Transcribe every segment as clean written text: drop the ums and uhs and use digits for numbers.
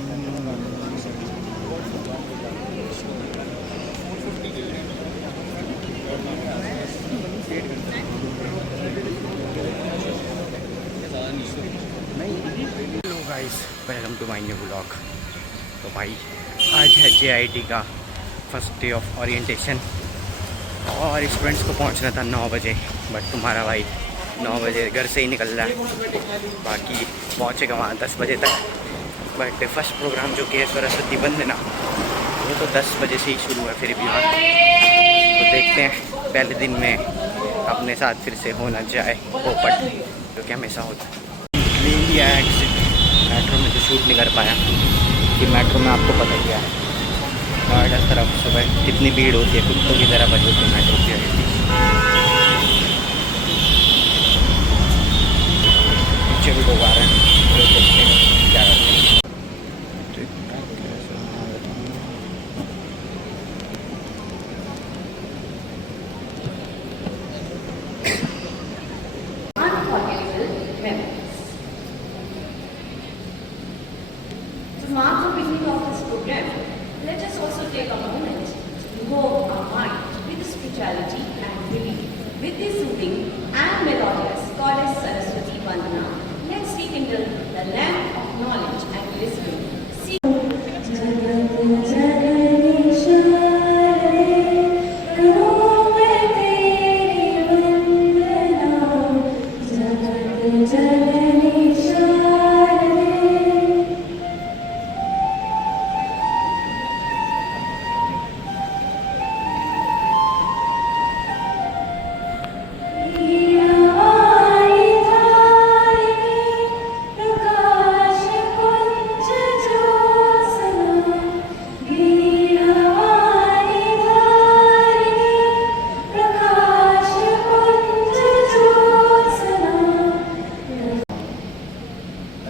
Hello guys, welcome to my new blog. तो भाई आज है JIT का फर्स्ट डे ऑफ ओरिएंटेशन और स्टूडेंट्स को पहुंचना था 9 बजे, बट तुम्हारा भाई 9 बजे घर से ही निकल रहा है। बाकी पहुंचेगा वहाँ 10 बजे तक। बट फर्स्ट प्रोग्राम जो कि है सरस्वती वंदना, वो तो 10 बजे से ही शुरू है। फिर भी वहाँ तो देखते हैं पहले दिन में अपने साथ फिर से होना जाए पोपट, जो कि हमेशा होता है। ले लिया एग्जिट मेट्रो में, तो शूट नहीं कर पाया कि मेट्रो में आपको पता ही है नोएडा तरफ सुबह कितनी भीड़ होती है, कुत्तों की तरह बज होती है मेट्रो की। पीछे भी लोग आ रहे हैं, तो देखते हैं क्या करते हैं। Mark the beginning of this program, let us also take a moment to go our mind with spirituality and belief. With this soothing and melodious goddess Saraswati Vandana, let's rekindle the lamp of knowledge and wisdom.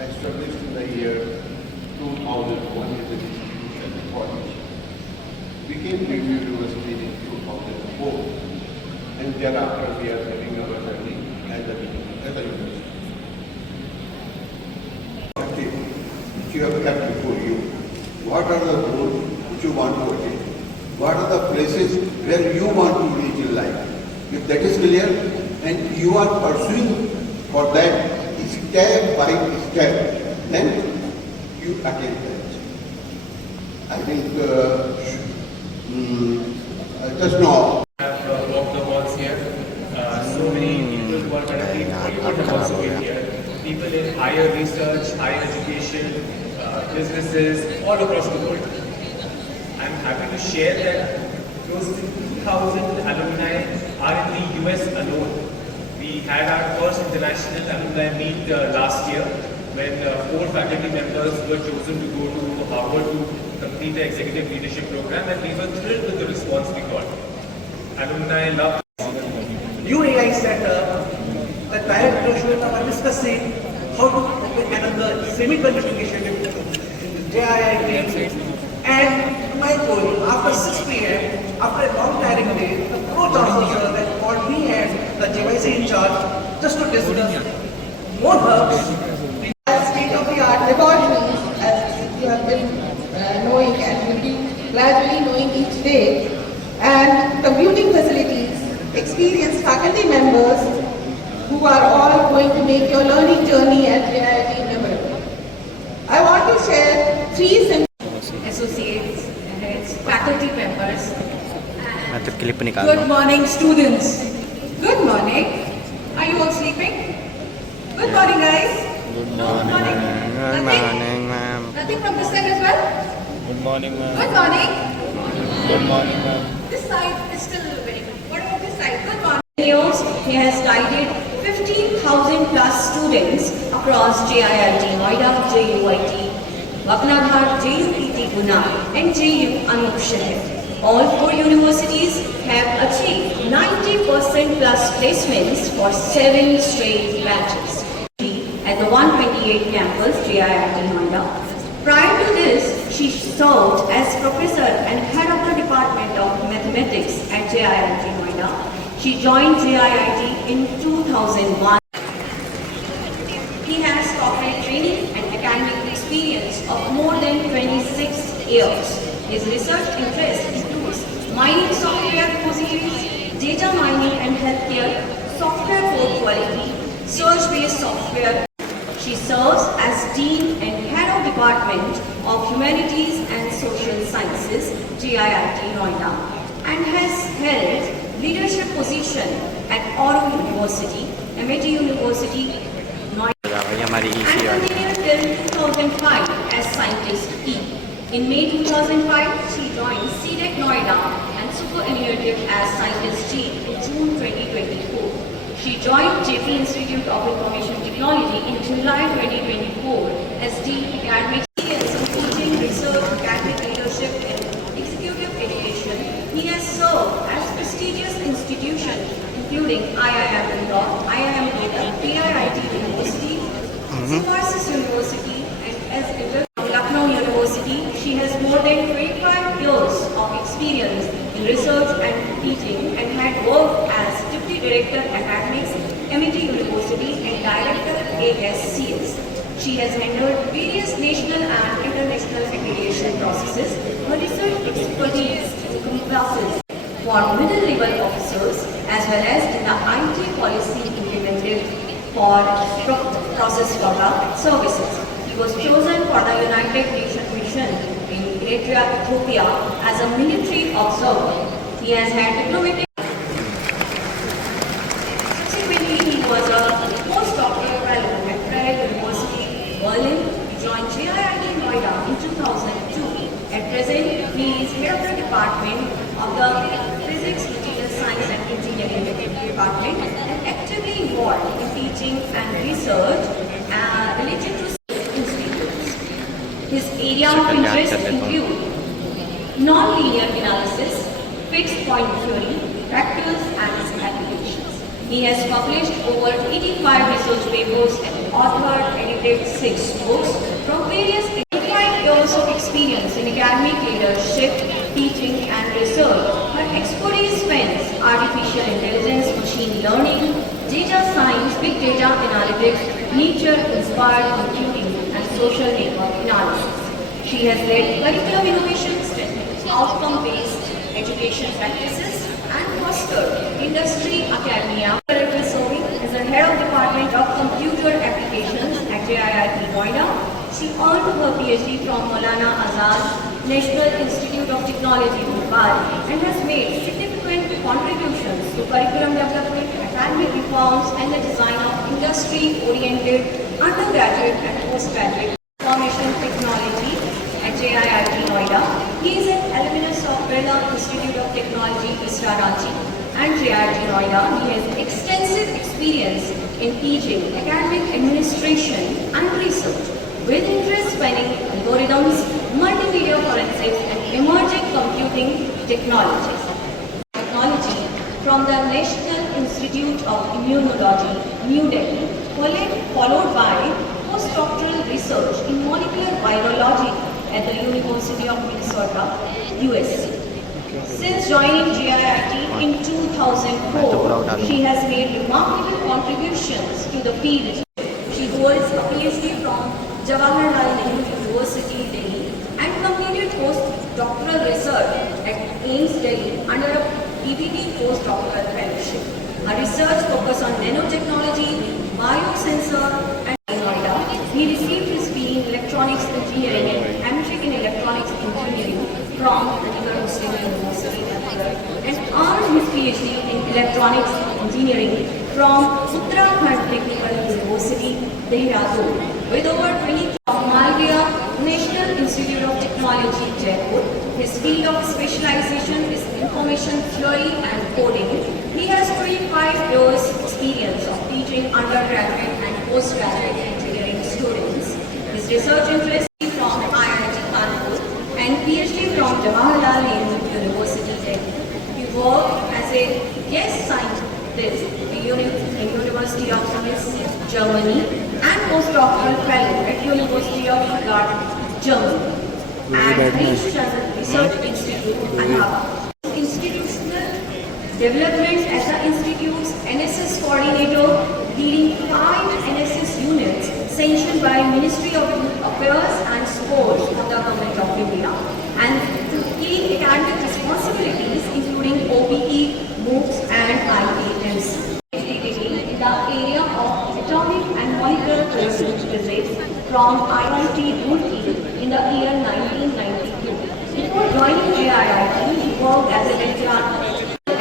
Established in the year 2001 as an institution college, became Review University in 2004, and thereafter we are having our journey as a university. Okay, which you have kept before you. What are the goals which you want to attain? What are the places where you want to reach in life? If that is clear, and you are pursuing for that step by step, then you attain that. I think just now. Walk the halls here. So many people who are currently have also been here. People in higher research, higher education, businesses all across the world. I'm happy to share that close to 2,000 alumni are in the US alone. We had our first international alumni meet last year when 4 faculty members were chosen to go to Harvard to complete the executive leadership program, and we were thrilled with the response we got. Alumni loved. You realize that the director Shweta were discussing how to open another semi-conducting initiative in JIIT. And to my goal, after 6 p.m., after a long tiring day, the pro-chancellor that called me and the JYC in charge just to discuss more hubs. State-of-the-art laboratories, as you have been knowing and will be gradually knowing each day, and computing facilities, experienced faculty members who are all going to make your learning journey at JIIT memorable. I want to share 3 simple Associates, heads, faculty members. मैं तो clip निकाल Good morning, students. Good morning. Are you all sleeping? Good morning, guys. Good morning, ma'am. Nothing from this side as well? Good morning, ma'am. Good morning. Good morning, ma'am. This side is still very good. What about this side? Good morning. Years, he has guided 15,000 plus students across JIIT, Noida, JUIT, Vaknaghat, JUET Guna, and JU Anup Shahid. All 4 universities have achieved 90% plus placements for 7 straight batches at the 128 campus JIIT Noida. Prior to this, she served as professor and head of the Department of Mathematics at JIIT Noida. She joined JIIT in 2001. He has corporate training and academic experience of more than years. His research interest includes mining software repositories, data mining and healthcare, software code quality, search-based software. She serves as Dean and Head of Department of Humanities and Social Sciences, JIIT Noida, and has held leadership position at Oro University, MIT University, Noida, भाई हमारी and इसी बात continued till 2005 as Scientist P. In May 2005, she joined CDEC Noida and superannuated as Scientist G in June 2024. She joined JP Institute of Information Technology in July 2024 as Dean Academic Experience in Teaching, Research, Academic Leadership and Executive Education. He has served as prestigious institutions including IIM Indore, IIM Noida, KIIT University, Symbiosis University and as Lucknow University. She has more than 25 years of experience in research and teaching and had worked as Deputy Director Academics, MIT University and Director ASCS. She has handled various national and international accreditation processes. Her research expertise encompasses for middle-level officers as well as in the IT policy implemented for process product services. He was chosen for the United Nations mission in Eritrea, Ethiopia as a military observer. He has had diplomatic. Subsequently, he was a postdoctoral fellow at Prague University, Berlin. He joined JIIT Noida in 2002. At present, he is head of the department of the Physics, Material Science and Engineering department and actively involved in teaching and research related to institutes. His area of interest include non-linear analysis, fixed point theory, factors and its applications. He has published over 85 research papers and authored, edited 6 books from various 85 years of experience in academic leadership, teaching and research. Her expertise spans artificial intelligence, machine learning, data science, big data analytics, nature-inspired computing and social network analysis. She has led curriculum innovations, outcome-based education practices and fostered industry academia. Currently serving as the head of Department of Computer Applications at JIIT Noida. She earned her PhD from Maulana Azad National Institute of Technology, Mumbai, and has made significant contributions to curriculum development, academic reforms, and the design of industry-oriented undergraduate and postgraduate information technology at JIIT Noida. He is an alumnus of Birla Institute of Technology, ISRA Ranchi, and JIIT Noida. He has extensive experience in teaching, academic administration, and research, with interest spanning algorithms, multimedia forensics, and emerging computing technologies. Technology from the National Institute of Immunology, New Delhi, followed by postdoctoral research in molecular virology at the University of Minnesota, USC. Since joining GIIT in 2004, she has made remarkable contributions to the field. She holds a PhD from Jawaharlal Nehru University, Delhi, and completed postdoctoral research at AIIMS Delhi under a PPT postdoctoral fellowship. Her research focuses on nanotechnology, biosensor, and Noida. He received his PE in electronics engineering and M.Tech in electronics engineering from Aligarh Muslim University and earned his PhD in electronics engineering from Uttarakhand Technical University, Dehradun, with over 20 of Maldiya National Institute of Technology, Jaipur. His field of specialization is information theory and coding. He has 25 years experience of teaching undergraduate and postgraduate engineering students. His research interests from IIT Kanpur and PhD from Jawaharlal Nehru University, Delhi. He worked as a guest scientist at University of Mainz, Germany, and postdoctoral fellow at University of Stuttgart, Germany, and Research Institute, Annaba. Institutional development as the Institute's NSS coordinator, leading 5 NSS units sanctioned by Ministry of Youth Affairs and Sports of the Government of India. from IIT Roorkee in the year 1992. Before joining JIIT, he worked as a lecturer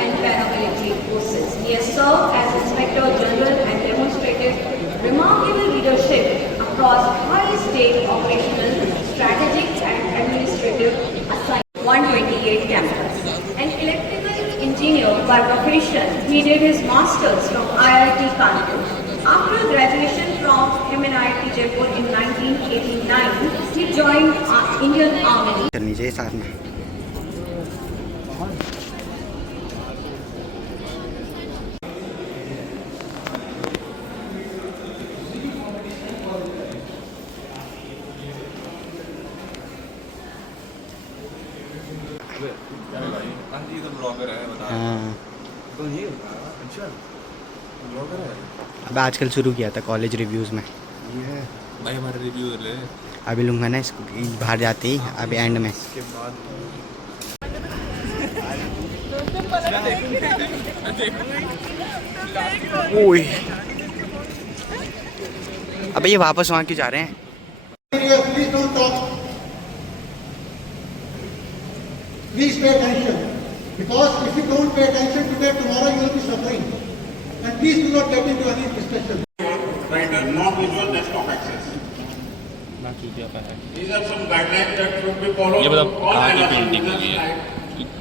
and paramilitary forces. He has served as Inspector General and demonstrated remarkable leadership across high state operational, strategic and administrative assignments. 128 campus. An electrical engineer by profession, he did his masters from IIT Kanpur. After graduation from MNIT Jaipur in 1989, he joined Indian Army. करनी चाहिए साथ में। Aunty तो blogger है बता हाँ तो ये अच्छा ब्लॉगर है अब आजकल शुरू किया था कॉलेज रिव्यूज़ में। ये है भाई हमारे रिव्यू ले अभी लूँगा ना इसको बाहर जाते ही, अभी एंड में। के बाद ओए अबे ये वापस वहाँ क्यों जा रहे हैं? Please don't talk. Please pay attention. Because if you don't pay attention today, tomorrow you will be suffering. And please do not get into any discussion. Writer non-visual desktop access. These are some guidelines that should be followed. ये मतलब all कहाँ की analysis painting users हुई है? like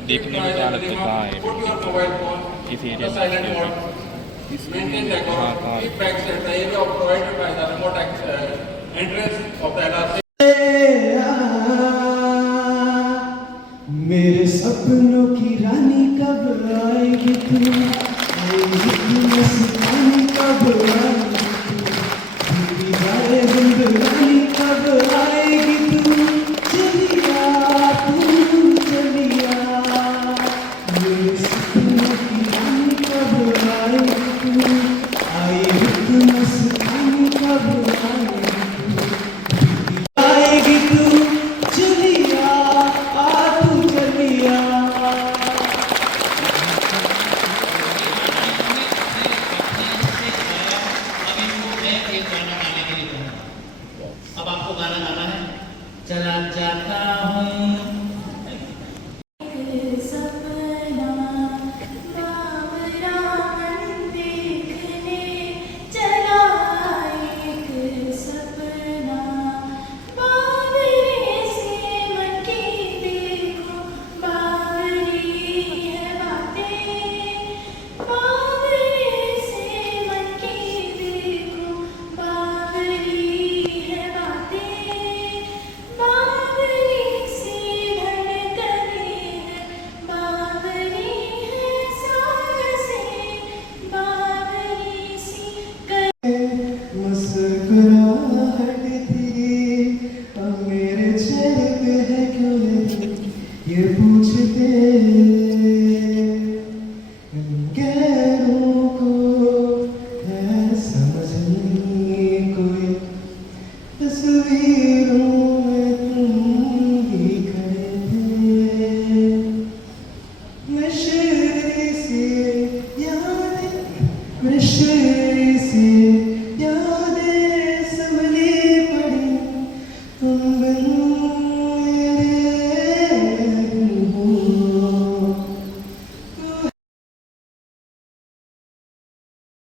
देखने में क्या लगता है कहाँ है? Put your mobile phone किस on एरिया the में? silent mode. Maintain record. Keep bags at the area provided by the remote entrance of the LRC. मेरे सपनों की रानी कब आएगी तू, आएगी तू मस्तानी कब आएगी तू, दीवारे रानी कब आएगी तू, चलिया तू चलिया। मेरे सपनों की रानी कब आएगी तू, आएगी तू मस्तानी कब आएगी तू, चलिया आ तू चलिया। अब आपको गाना गाना है। चला जाता हूँ मुस्कुराहट थी अब मेरे चेहरे पे है क्यों नहीं, ये पूछते गैरों को है समझ नहीं कोई, तस्वीरों में तुम ही खड़े थे, नशे से यादें, नशे से यादें संभली पड़ी तुम